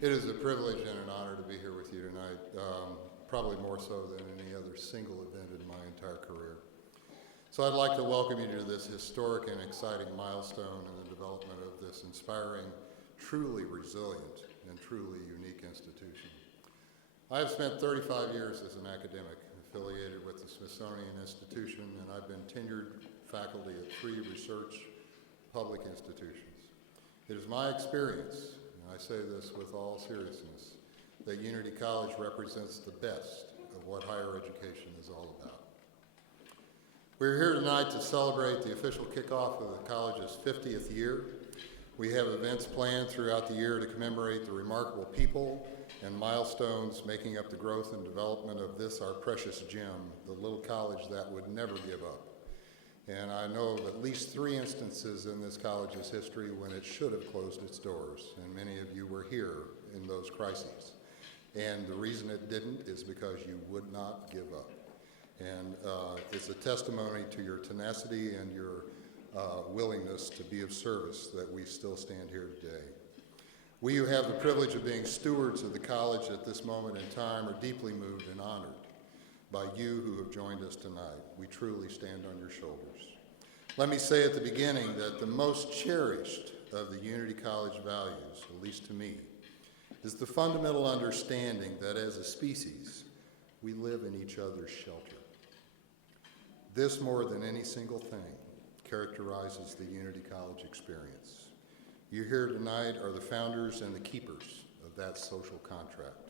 It is a privilege and an honor to be here with you tonight, probably more so than any other single event in my entire career. So I'd like to welcome you to this historic and exciting milestone in the development of this inspiring, truly resilient, and truly unique institution. I have spent 35 years as an academic affiliated with the Smithsonian Institution, and I've been tenured faculty at 3 research public institutions. It is my experience, and I say this with all seriousness, that Unity College represents the best of what higher education is all about. We're here tonight to celebrate the official kickoff of the college's 50th year. We have events planned throughout the year to commemorate the remarkable people and milestones making up the growth and development of this, our precious gem, the little college that would never give up. And I know of at least 3 instances in this college's history when it should have closed its doors, and many of you were here in those crises. And the reason it didn't is because you would not give up. And it's a testimony to your tenacity and your willingness to be of service that we still stand here today. We who have the privilege of being stewards of the college at this moment in time are deeply moved and honored by you who have joined us tonight. We truly stand on your shoulders. Let me say at the beginning that the most cherished of the Unity College values, at least to me, is the fundamental understanding that as a species, we live in each other's shelter. This, more than any single thing, characterizes the Unity College experience. You here tonight are the founders and the keepers of that social contract.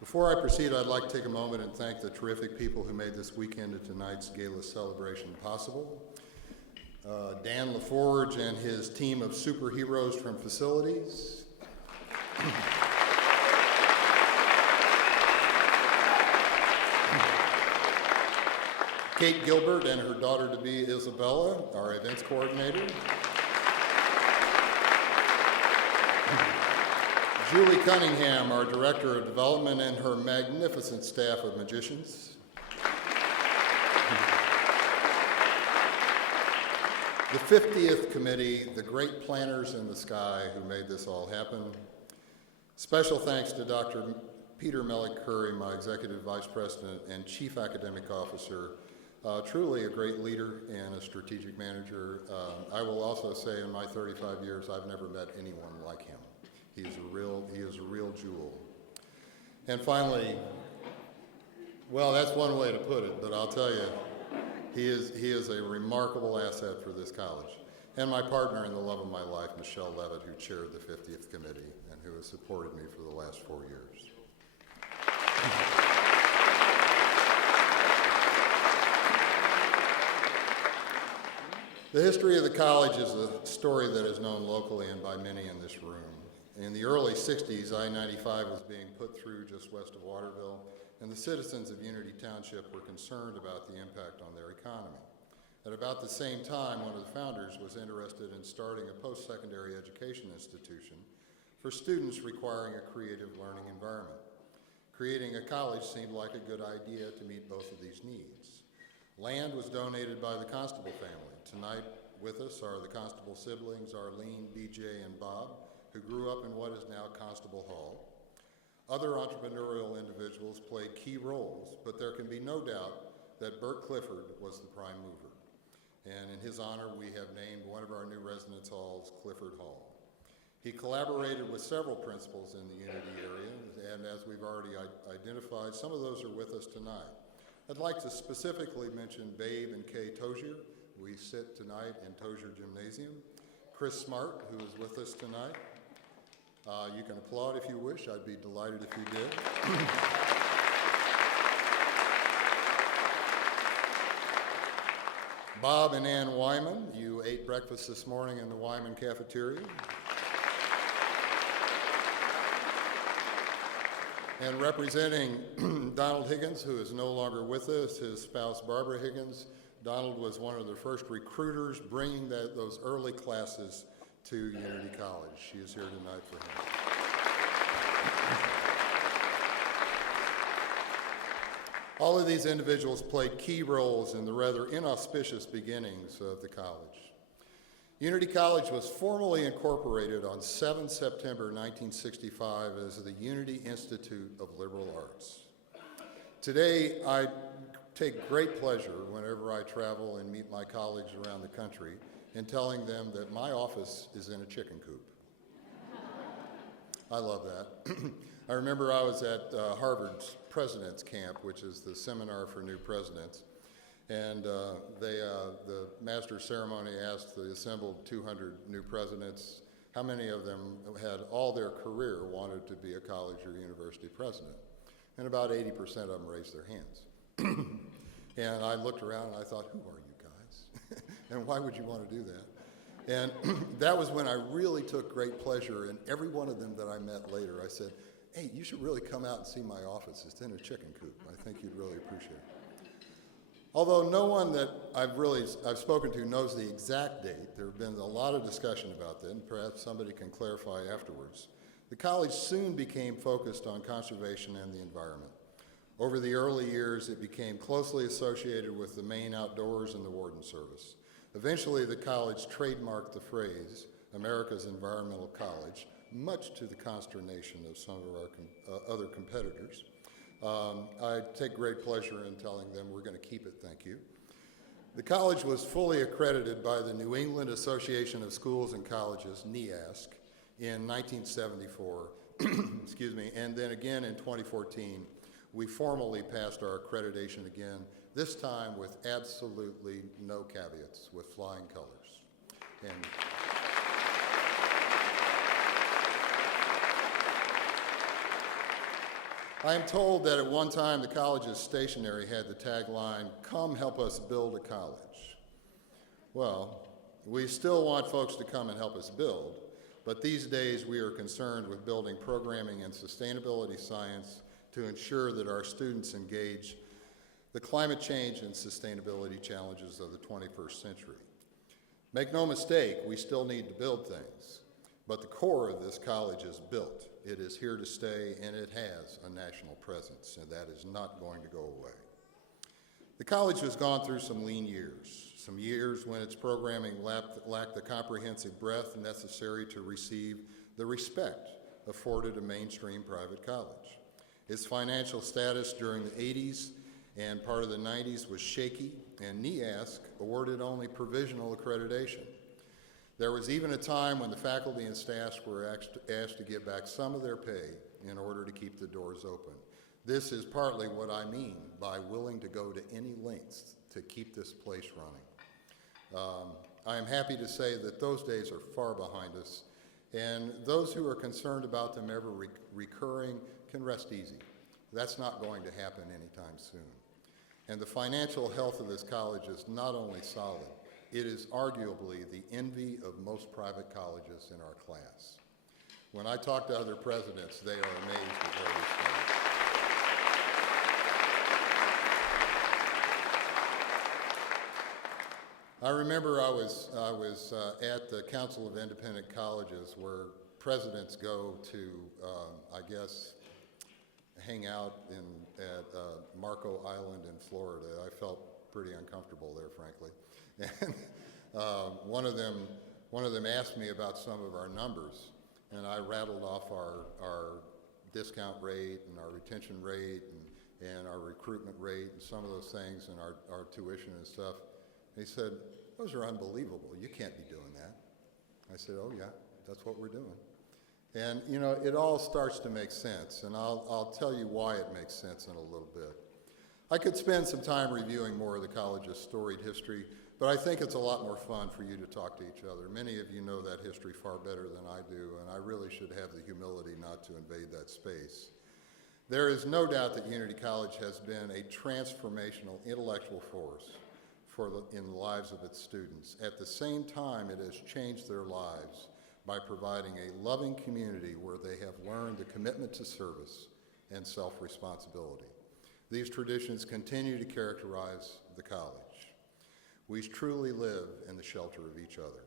Before I proceed, I'd like to take a moment and thank the terrific people who made this weekend of tonight's gala celebration possible. Dan LaForge and his team of superheroes from facilities. Kate Gilbert and her daughter-to-be Isabella, our events coordinator. Julie Cunningham, our Director of Development, and her magnificent staff of magicians. The 50th Committee, the great planners in the sky who made this all happen. Special thanks to Dr. Peter Mellick Curry, my Executive Vice President and Chief Academic Officer, truly a great leader and a strategic manager. I will also say in my 35 years, I've never met anyone like him. He is a real jewel. And finally, well, that's one way to put it, but I'll tell you, he is a remarkable asset for this college. And my partner in the love of my life, Michelle Levitt, who chaired the 50th Committee and who has supported me for the last 4 years. The history of the college is a story that is known locally and by many in this room. In the early 60s, I-95 was being put through just west of Waterville, and the citizens of Unity Township were concerned about the impact on their economy. At about the same time, one of the founders was interested in starting a post-secondary education institution for students requiring a creative learning environment. Creating a college seemed like a good idea to meet both of these needs. Land was donated by the Constable family. Tonight with us are the Constable siblings, Arlene, BJ, and Bob, who grew up in what is now Constable Hall. Other entrepreneurial individuals played key roles, but there can be no doubt that Bert Clifford was the prime mover. And in his honor, we have named one of our new residence halls Clifford Hall. He collaborated with several principals in the Unity area, and as we've already identified, some of those are with us tonight. I'd like to specifically mention Babe and Kay Tozier. We sit tonight in Tozier Gymnasium. Chris Smart, who is with us tonight. You can applaud if you wish. I'd be delighted if you did. Bob and Ann Wyman, you ate breakfast this morning in the Wyman cafeteria. And representing Donald Higgins, who is no longer with us, his spouse Barbara Higgins. Donald was one of the first recruiters bringing those early classes to Unity College. She is here tonight for him. All of these individuals played key roles in the rather inauspicious beginnings of the college. Unity College was formally incorporated on 7 September 1965 as the Unity Institute of Liberal Arts. Today, I take great pleasure whenever I travel and meet my colleagues around the country in telling them that my office is in a chicken coop. I love that. I remember I was at Harvard's President's Camp, which is the seminar for new presidents, and the master of ceremony asked the assembled 200 new presidents how many of them had all their career wanted to be a college or university president. And about 80% of them raised their hands. And I looked around and I thought, who are you guys? And why would you want to do that? And that was when I really took great pleasure in every one of them that I met later. I said, hey, you should really come out and see my office. It's in a chicken coop. I think you'd really appreciate it. Although no one that I've spoken to knows the exact date, there have been a lot of discussion about that, and perhaps somebody can clarify afterwards. The college soon became focused on conservation and the environment. Over the early years, it became closely associated with the Maine outdoors and the Warden Service. Eventually, the college trademarked the phrase, America's Environmental College, much to the consternation of some of our other competitors. I take great pleasure in telling them we're going to keep it, thank you. The college was fully accredited by the New England Association of Schools and Colleges, NEASC, in 1974, excuse me, and then again in 2014, we formally passed our accreditation again, this time with absolutely no caveats, with flying colors. And I am told that at one time the college's stationery had the tagline, "Come help us build a college." Well, we still want folks to come and help us build, but these days we are concerned with building programming and sustainability science to ensure that our students engage the climate change and sustainability challenges of the 21st century. Make no mistake, we still need to build things, but the core of this college is built. It is here to stay, and it has a national presence, and that is not going to go away. The college has gone through some lean years, some years when its programming lacked the comprehensive breadth necessary to receive the respect afforded a mainstream private college. Its financial status during the 80s and part of the 90s was shaky, and NEASC awarded only provisional accreditation. There was even a time when the faculty and staff were asked to give back some of their pay in order to keep the doors open. This is partly what I mean by willing to go to any lengths to keep this place running. I am happy to say that those days are far behind us, and those who are concerned about them ever recurring can rest easy. That's not going to happen anytime soon. And the financial health of this college is not only solid, it is arguably the envy of most private colleges in our class. When I talk to other presidents, they are amazed at where we stand. I remember I was at the Council of Independent Colleges where presidents go to, I guess, hang out at Marco Island in Florida. I felt pretty uncomfortable there, frankly. And one of them asked me about some of our numbers, and I rattled off our discount rate and our retention rate and our recruitment rate and some of those things and our tuition and stuff. And he said, "Those are unbelievable. You can't be doing that." I said, "Oh yeah, that's what we're doing." And you know, it all starts to make sense, and I'll tell you why it makes sense in a little bit. I could spend some time reviewing more of the college's storied history, but I think it's a lot more fun for you to talk to each other. Many of you know that history far better than I do, and I really should have the humility not to invade that space. There is no doubt that Unity College has been a transformational intellectual force in the lives of its students. At the same time, it has changed their lives by providing a loving community where they have learned the commitment to service and self-responsibility. These traditions continue to characterize the college. We truly live in the shelter of each other.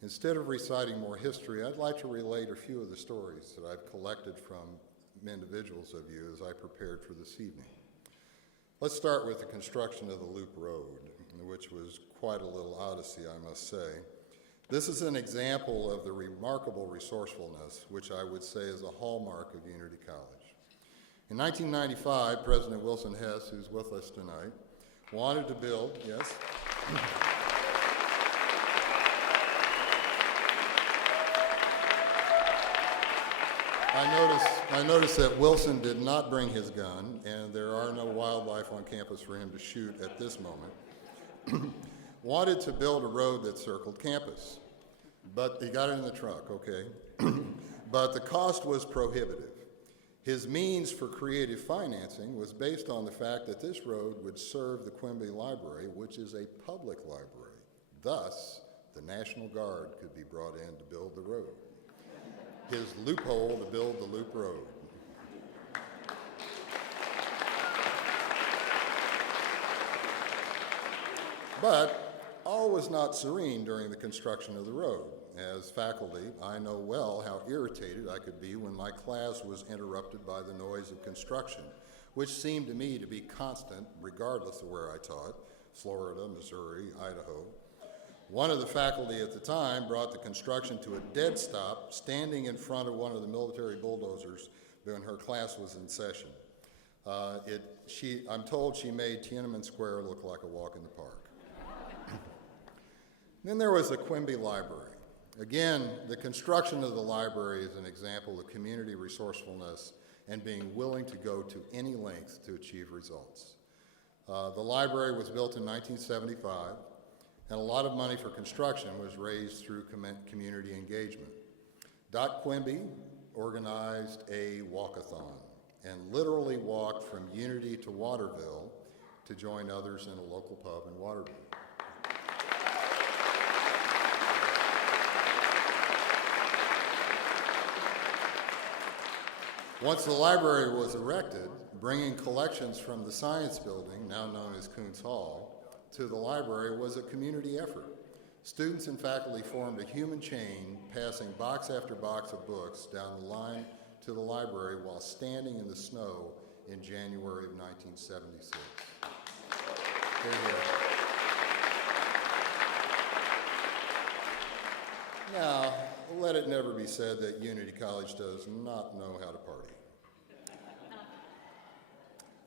Instead of reciting more history, I'd like to relate a few of the stories that I've collected from individuals of you as I prepared for this evening. Let's start with the construction of the Loop Road, which was quite a little odyssey, I must say. This is an example of the remarkable resourcefulness which I would say is a hallmark of Unity College. In 1995, President Wilson Hess, who's with us tonight, wanted to build, yes? I noticed that Wilson did not bring his gun, and there are no wildlife on campus for him to shoot at this moment. Wanted to build a road that circled campus, but he got it in the truck, okay? But the cost was prohibitive. His means for creative financing was based on the fact that this road would serve the Quimby Library, which is a public library. Thus, the National Guard could be brought in to build the road. His loophole to build the loop road. But all was not serene during the construction of the road. As faculty, I know well how irritated I could be when my class was interrupted by the noise of construction, which seemed to me to be constant regardless of where I taught, Florida, Missouri, Idaho. One of the faculty at the time brought the construction to a dead stop, standing in front of one of the military bulldozers when her class was in session. I'm told she made Tiananmen Square look like a walk in the park. Then there was the Quimby Library. Again, the construction of the library is an example of community resourcefulness and being willing to go to any length to achieve results. The library was built in 1975, and a lot of money for construction was raised through community engagement. Dot Quimby organized a walkathon and literally walked from Unity to Waterville to join others in a local pub in Waterville. Once the library was erected, bringing collections from the Science Building, now known as Kuntz Hall, to the library was a community effort. Students and faculty formed a human chain, passing box after box of books down the line to the library while standing in the snow in January of 1976. Now, let it never be said that Unity College does not know how to party.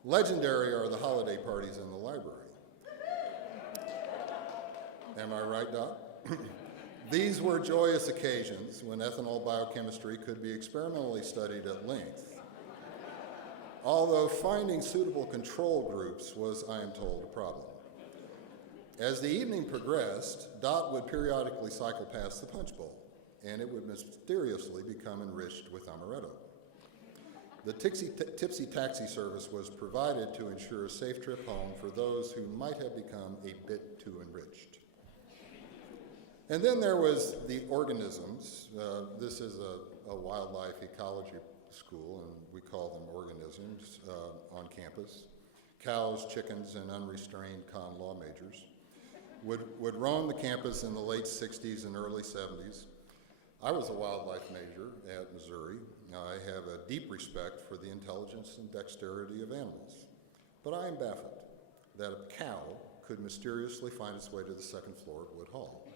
Legendary are the holiday parties in the library. Am I right, Doc? These were joyous occasions when ethanol biochemistry could be experimentally studied at length. Although finding suitable control groups was, I am told, a problem. As the evening progressed, Dot would periodically cycle past the punch bowl, and it would mysteriously become enriched with amaretto. The tipsy taxi service was provided to ensure a safe trip home for those who might have become a bit too enriched. And then there was the organisms. This is a wildlife ecology school, and we call them organisms on campus. Cows, chickens, and unrestrained con law majors would roam the campus in the late 60s and early 70s. I was a wildlife major at Missouri. I have a deep respect for the intelligence and dexterity of animals. But I am baffled that a cow could mysteriously find its way to the second floor of Wood Hall.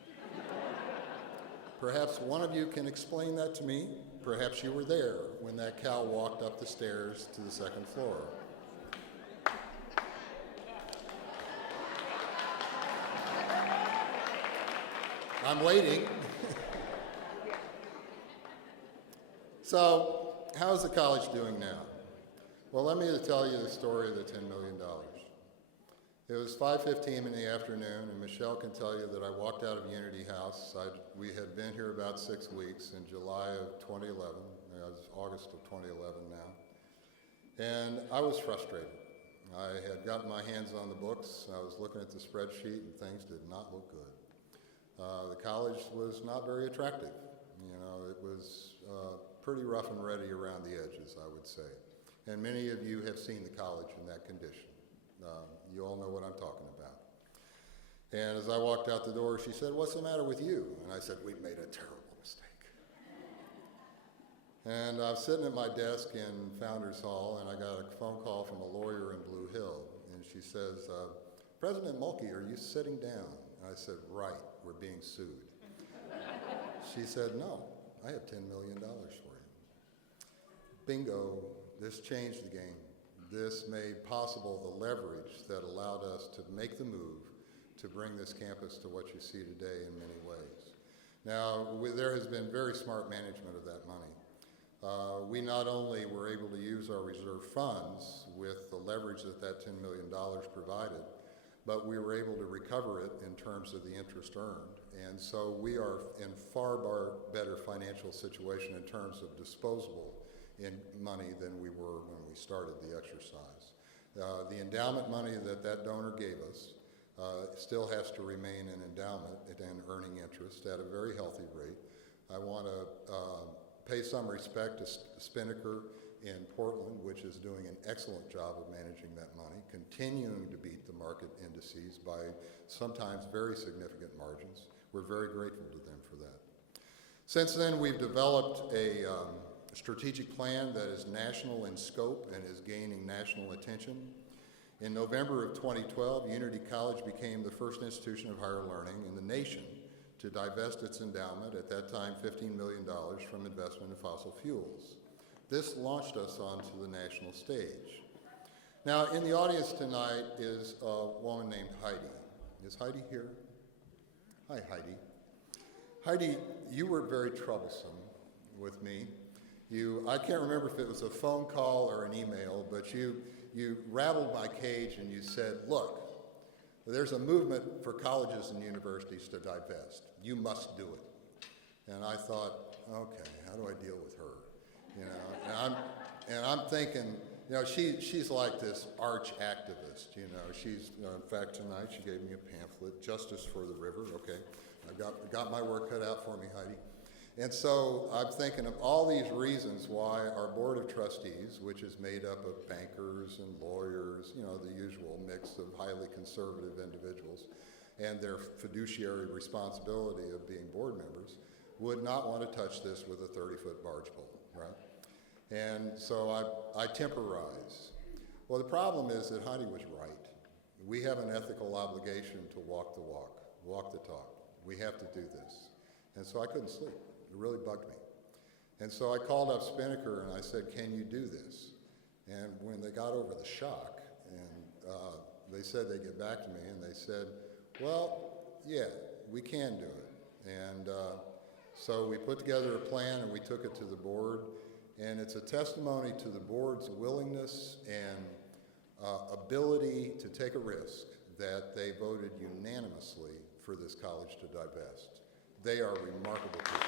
Perhaps one of you can explain that to me. Perhaps you were there when that cow walked up the stairs to the second floor. I'm waiting. So, how's the college doing now? Well, let me tell you the story of the $10 million. It was 5:15 in the afternoon, and Michelle can tell you that I walked out of Unity House. We had been here about 6 weeks in July of 2011. It's August of 2011 now. And I was frustrated. I had gotten my hands on the books. I was looking at the spreadsheet, and things did not look good. The college was not very attractive. You know, it was pretty rough and ready around the edges, I would say. And many of you have seen the college in that condition. You all know what I'm talking about. And as I walked out the door, she said, "What's the matter with you?" And I said, "We've made a terrible mistake." And I was sitting at my desk in Founders Hall, and I got a phone call from a lawyer in Blue Hill. And she says, "President Mulkey, are you sitting down?" And I said, "Right, we're being sued." She said, no, I have $10 million for you. Bingo, this changed the game. This made possible the leverage that allowed us to make the move to bring this campus to what you see today in many ways. Now, there has been very smart management of that money. We not only were able to use our reserve funds with the leverage that that $10 million provided, but we were able to recover it in terms of the interest earned. And so we are in far better financial situation in terms of disposable in money than we were when we started the exercise. The endowment money that that donor gave us still has to remain an endowment and earning interest at a very healthy rate. I want to pay some respect to Spinnaker in Portland, which is doing an excellent job of managing that money, continuing to beat the market indices by sometimes very significant margins. We're very grateful to them for that. Since then, we've developed a strategic plan that is national in scope and is gaining national attention. In November of 2012, Unity College became the first institution of higher learning in the nation to divest its endowment, at that time $15 million, from investment in fossil fuels. This launched us onto the national stage. Now, in the audience tonight is a woman named Heidi. Is Heidi here? Hi, Heidi. Heidi, you were very troublesome with me. I can't remember if it was a phone call or an email, but you rattled my cage and you said, look, there's a movement for colleges and universities to divest. You must do it. And I thought, okay, how do I deal with her? You know, and I'm thinking, you know, she's like this arch activist. You know, in fact, tonight she gave me a pamphlet, Justice for the River. Okay, I got my work cut out for me, Heidi. And so I'm thinking of all these reasons why our board of trustees, which is made up of bankers and lawyers, you know, the usual mix of highly conservative individuals, and their fiduciary responsibility of being board members, would not want to touch this with a 30-foot barge pole, right? And so I temporize. Well, the problem is that Heidi was right. We have an ethical obligation to walk the walk, walk the talk. We have to do this. And so I couldn't sleep. It really bugged me. And so I called up Spinnaker and I said, can you do this? And when they got over the shock, and they said they'd get back to me, and they said, well, yeah, we can do it. And so we put together a plan and we took it to the board, and it's a testimony to the board's willingness and ability to take a risk that they voted unanimously for this college to divest. They are remarkable people.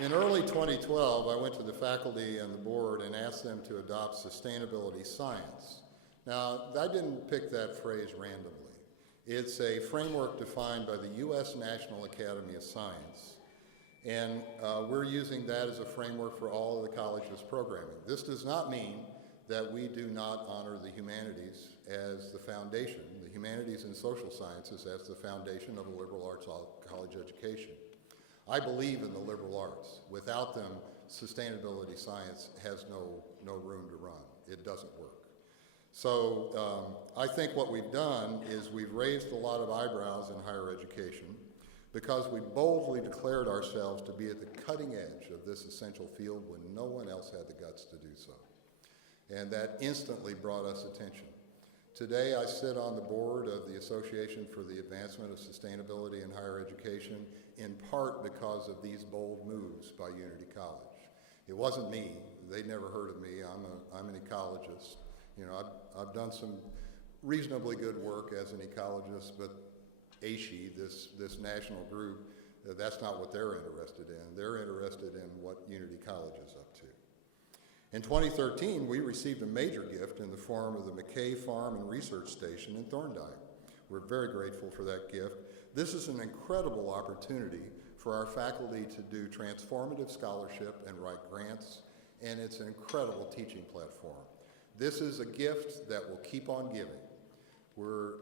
In early 2012, I went to the faculty and the board and asked them to adopt sustainability science. Now, I didn't pick that phrase randomly. It's a framework defined by the U.S. National Academy of Science, and we're using that as a framework for all of the college's programming. This does not mean that we do not honor the humanities as the foundation, the humanities and social sciences as the foundation of a liberal arts college education. I believe in the liberal arts. Without them, sustainability science has no room to run. It doesn't work. So I think what we've done is we've raised a lot of eyebrows in higher education because we boldly declared ourselves to be at the cutting edge of this essential field when no one else had the guts to do so. And that instantly brought us attention. Today, I sit on the board of the Association for the Advancement of Sustainability in Higher Education, in part because of these bold moves by Unity College. It wasn't me. They'd never heard of me. I'm an ecologist. You know, I've done some reasonably good work as an ecologist, but ASHE, this national group, that's not what they're interested in. They're interested in what Unity College is up to. In 2013, we received a major gift in the form of the McKay Farm and Research Station in Thorndike. We're very grateful for that gift. This is an incredible opportunity for our faculty to do transformative scholarship and write grants, and it's an incredible teaching platform. This is a gift that will keep on giving. We're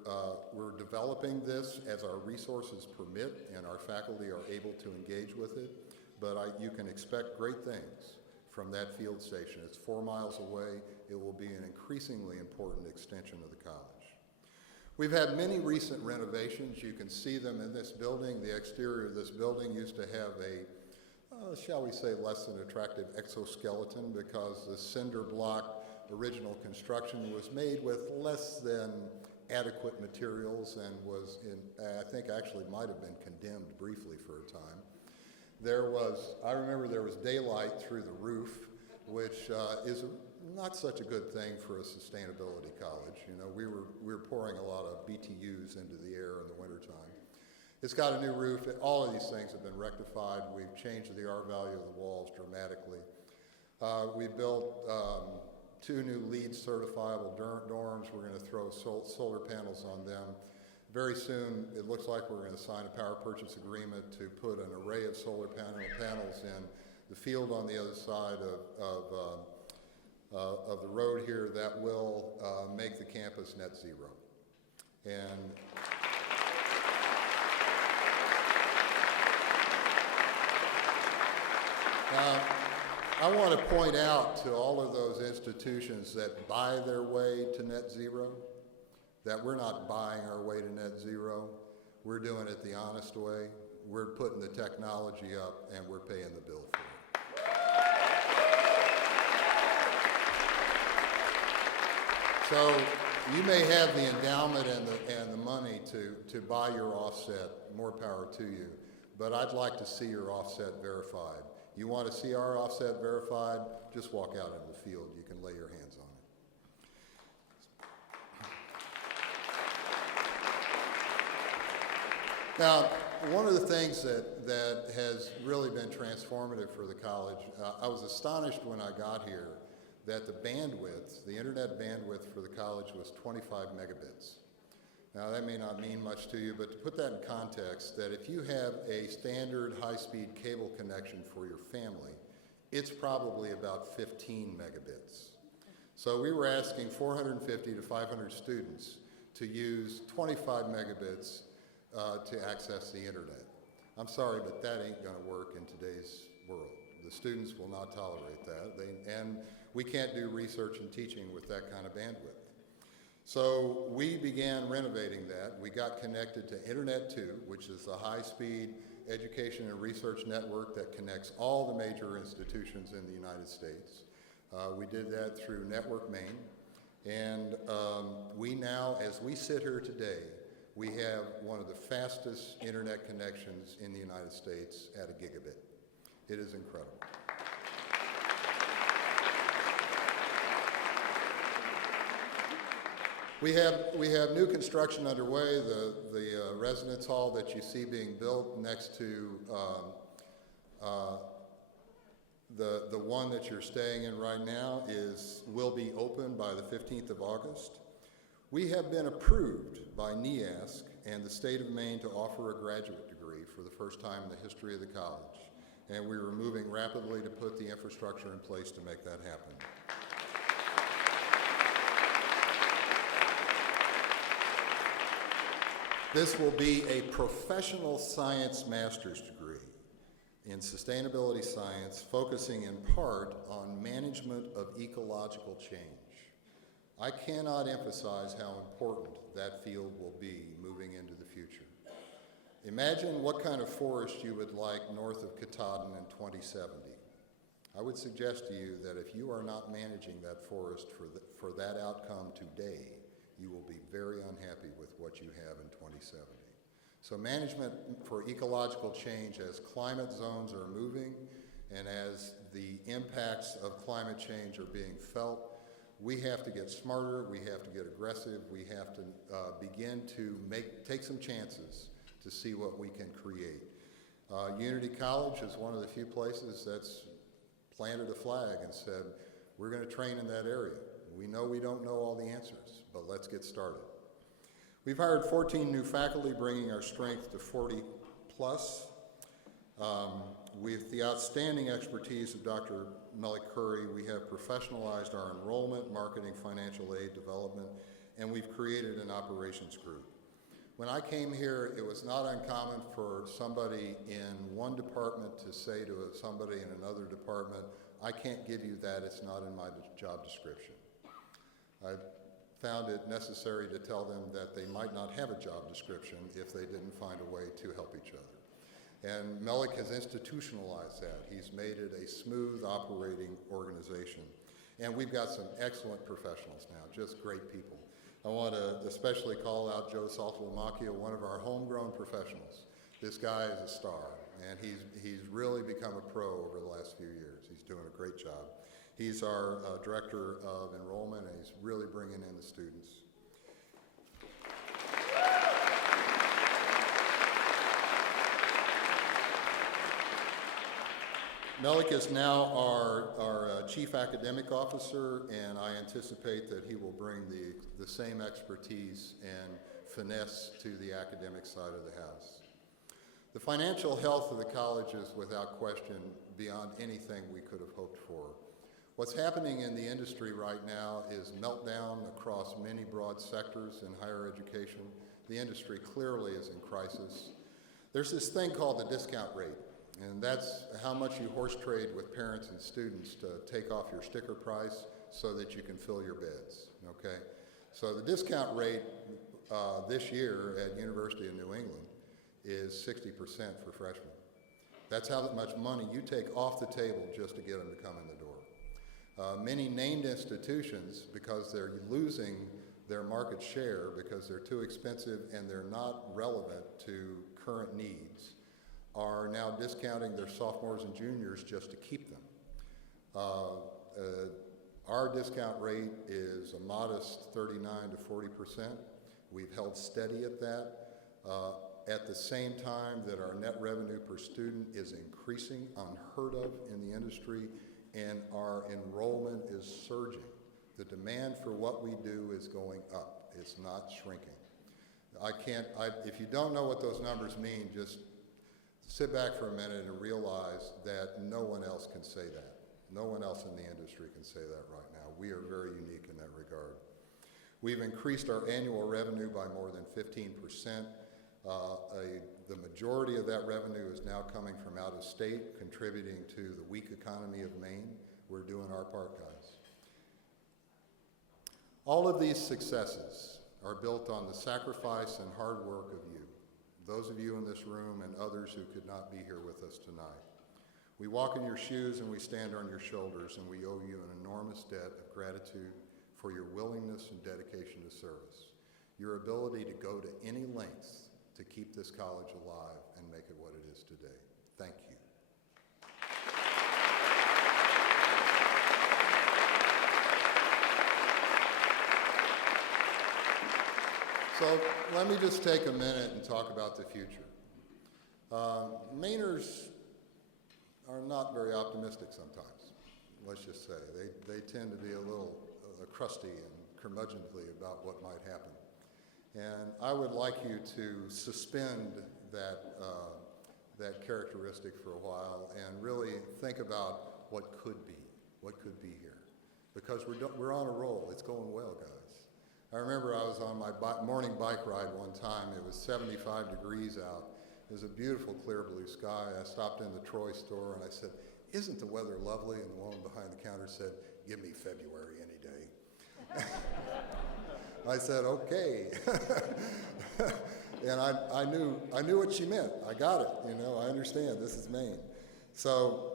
developing this as our resources permit and our faculty are able to engage with it, but you can expect great things from that field station. It's 4 miles away. It will be an increasingly important extension of the college. We've had many recent renovations. You can see them in this building. The exterior of this building used to have a, shall we say, less than attractive exoskeleton because the cinder block original construction was made with less than adequate materials and was I think actually might have been condemned briefly for a time. I remember there was daylight through the roof, which is not such a good thing for a sustainability college. You know, we were pouring a lot of BTUs into the air in the wintertime. It's got a new roof. All of these things have been rectified. We've changed the R value of the walls dramatically. We built 2 new LEED certifiable dorms. We're going to throw solar panels on them. Very soon, it looks like we're going to sign a power purchase agreement to put an array of solar panels in the field on the other side of the road here that will make the campus net zero. And I want to point out to all of those institutions that buy their way to net zero that we're not buying our way to net zero. We're doing it the honest way. We're putting the technology up and we're paying the bill for it. So you may have the endowment and the money to buy your offset, more power to you, but I'd like to see your offset verified. You want to see our offset verified, just walk out into the field. You can lay your hands on it. Now, one of the things that has really been transformative for the college, I was astonished when I got here that the internet bandwidth for the college was 25 megabits. Now, that may not mean much to you, but to put that in context, that if you have a standard high-speed cable connection for your family, it's probably about 15 megabits. So we were asking 450 to 500 students to use 25 megabits to access the internet. I'm sorry, but that ain't going to work in today's world. The students will not tolerate that, and we can't do research and teaching with that kind of bandwidth. So we began renovating that. We got connected to Internet 2, which is the high-speed education and research network that connects all the major institutions in the United States. We did that through Network Maine, and we now, as we sit here today, we have one of the fastest internet connections in the United States at a gigabit. It is incredible. We have new construction underway. The residence hall that you see being built next to the one that you're staying in right now will be open by the 15th of August. We have been approved by NEASC and the state of Maine to offer a graduate degree for the first time in the history of the college, and we are moving rapidly to put the infrastructure in place to make that happen. This will be a professional science master's degree in sustainability science, focusing in part on management of ecological change. I cannot emphasize how important that field will be moving into the future. Imagine what kind of forest you would like north of Katahdin in 2070. I would suggest to you that if you are not managing that forest for that outcome today, you will be very unhappy with what you have in 2070. So management for ecological change, as climate zones are moving and as the impacts of climate change are being felt, we have to get smarter, we have to get aggressive, we have to begin to take some chances to see what we can create. Unity College is one of the few places that's planted a flag and said, we're going to train in that area. We know we don't know all the answers, but let's get started. We've hired 14 new faculty, bringing our strength to 40 plus. With the outstanding expertise of Dr. Mulkey, we have professionalized our enrollment, marketing, financial aid, development, and we've created an operations group. When I came here, it was not uncommon for somebody in one department to say to somebody in another department, I can't give you that. It's not in my job description. I found it necessary to tell them that they might not have a job description if they didn't find a way to help each other. And Mulkey has institutionalized that. He's made it a smooth operating organization. And we've got some excellent professionals now, just great people. I want to especially call out Joe Saltalamacchia, one of our homegrown professionals. This guy is a star, and he's really become a pro over the last few years. He's doing a great job. He's our director of enrollment, and he's really bringing in the students. Mulkey is now our Chief Academic Officer, and I anticipate that he will bring the same expertise and finesse to the academic side of the house. The financial health of the college is without question beyond anything we could have hoped for. What's happening in the industry right now is meltdown across many broad sectors in higher education. The industry clearly is in crisis. There's this thing called the discount rate, and that's how much you horse trade with parents and students to take off your sticker price so that you can fill your beds, okay? So the discount rate this year at University of New England is 60% for freshmen. That's how much money you take off the table just to get them to come in the door. Many named institutions, because they're losing their market share because they're too expensive and they're not relevant to current needs, are now discounting their sophomores and juniors just to keep them. Our discount rate is a modest 39 to 40%. We've held steady at that. At the same time that our net revenue per student is increasing, unheard of in the industry, and our enrollment is surging. The demand for what we do is going up. It's not shrinking. If you don't know what those numbers mean, just sit back for a minute and realize that no one else can say that. No one else in the industry can say that right now. We are very unique in that regard. We've increased our annual revenue by more than 15%. The majority of that revenue is now coming from out of state, contributing to the weak economy of Maine. We're doing our part, guys. All of these successes are built on the sacrifice and hard work of you, those of you in this room and others who could not be here with us tonight. We walk in your shoes and we stand on your shoulders, and we owe you an enormous debt of gratitude for your willingness and dedication to service, your ability to go to any lengths to keep this college alive and make it what it is today. Thank you. So let me just take a minute and talk about the future. Mainers are not very optimistic sometimes, let's just say. They tend to be a little crusty and curmudgeonly about what might happen. And I would like you to suspend that characteristic for a while and really think about what could be here. Because we're on a roll. It's going well, guys. I remember I was on my morning bike ride one time. It was 75 degrees out. It was a beautiful clear blue sky. I stopped in the Troy store and I said, "Isn't the weather lovely?" And the woman behind the counter said, "Give me February any day." I said, "Okay." And I knew what she meant. I got it. I understand. This is Maine. So,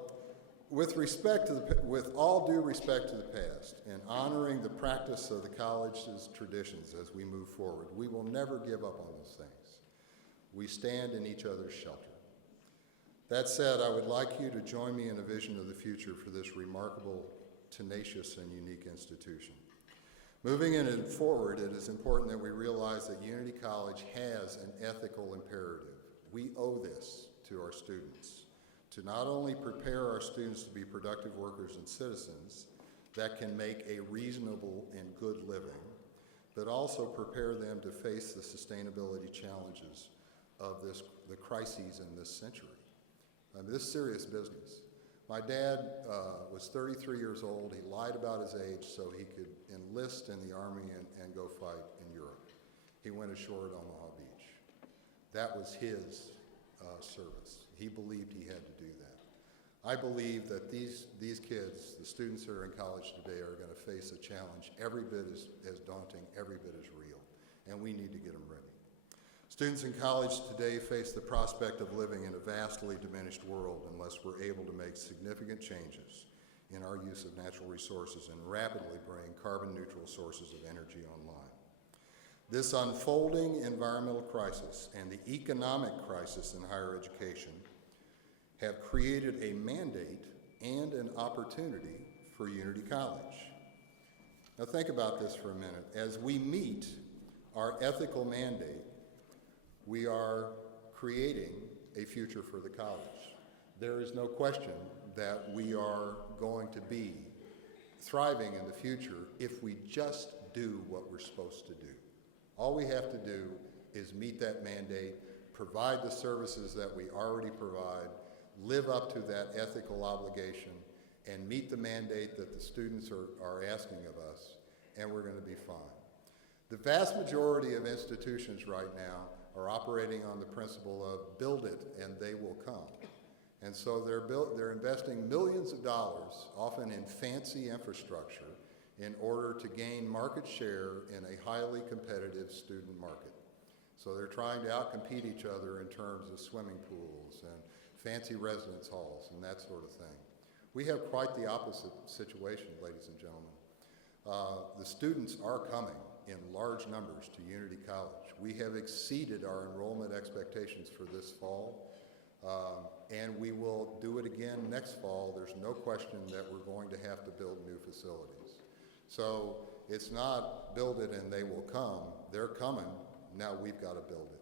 with all due respect to the past and honoring the practice of the college's traditions as we move forward, we will never give up on those things. We stand in each other's shelter. That said, I would like you to join me in a vision of the future for this remarkable, tenacious, and unique institution. Moving it forward, it is important that we realize that Unity College has an ethical imperative. We owe this to our students, to not only prepare our students to be productive workers and citizens that can make a reasonable and good living, but also prepare them to face the sustainability challenges of the crises in this century. This is serious business. My dad was 33 years old. He lied about his age so he could enlist in the Army and go fight in Europe. He went ashore at Omaha Beach. That was his service. He believed he had to do that. I believe that these kids, the students that are in college today, are going to face a challenge every bit as daunting, every bit as real, and we need to get them ready. Students in college today face the prospect of living in a vastly diminished world unless we're able to make significant changes in our use of natural resources and rapidly bring carbon-neutral sources of energy online. This unfolding environmental crisis and the economic crisis in higher education have created a mandate and an opportunity for Unity College. Now think about this for a minute. As we meet our ethical mandate, we are creating a future for the college. There is no question that we are going to be thriving in the future if we just do what we're supposed to do. All we have to do is meet that mandate, provide the services that we already provide, live up to that ethical obligation, and meet the mandate that the students are asking of us, and we're going to be fine. The vast majority of institutions right now are operating on the principle of build it and they will come. And so they're investing millions of dollars, often in fancy infrastructure, in order to gain market share in a highly competitive student market. So they're trying to outcompete each other in terms of swimming pools and fancy residence halls and that sort of thing. We have quite the opposite situation, ladies and gentlemen. The students are coming in large numbers to Unity College. We have exceeded our enrollment expectations for this fall, and we will do it again next fall. There's no question that we're going to have to build new facilities. So it's not build it and they will come. They're coming. Now we've got to build it.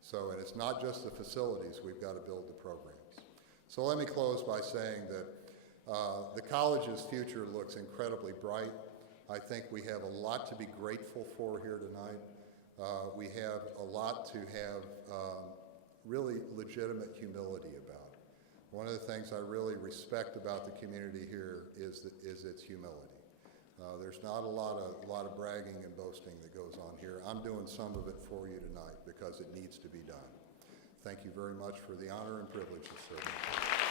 So, and it's not just the facilities, we've got to build the programs. So let me close by saying that the college's future looks incredibly bright. I think we have a lot to be grateful for here tonight. We have a lot to have really legitimate humility about. One of the things I really respect about the community here is its humility. There's not a lot of bragging and boasting that goes on here. I'm doing some of it for you tonight because it needs to be done. Thank you very much for the honor and privilege of serving.